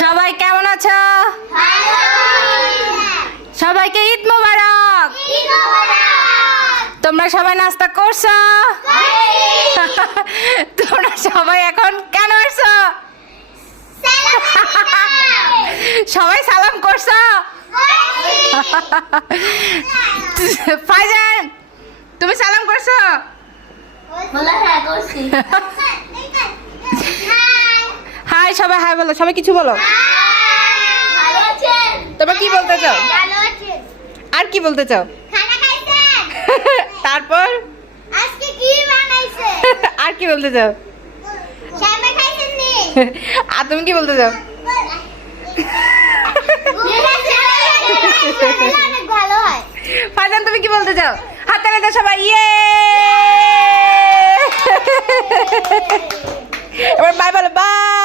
সবাই কেমন আছো? সবাইকে ঈদ মোবারক। তোমরা সবাই নাস্তা করছো? তোমরা সবাই এখন কেন আসছো? সবাই সালাম করছো? ফাইজান তুমি সালাম করছো? হাই সবাই হাই বলো, সবাই কিছু বলো। তোমরা কি বলতে চাও? আর কি বলতে চাও? তারপর আর কি বলতে চাও? আর তুমি কি বলতে চাও? ফাইজান তুমি কি বলতে চাও? হাত তালি দাও সবাই, ইয়ে। এবার বাই বলো, বাই।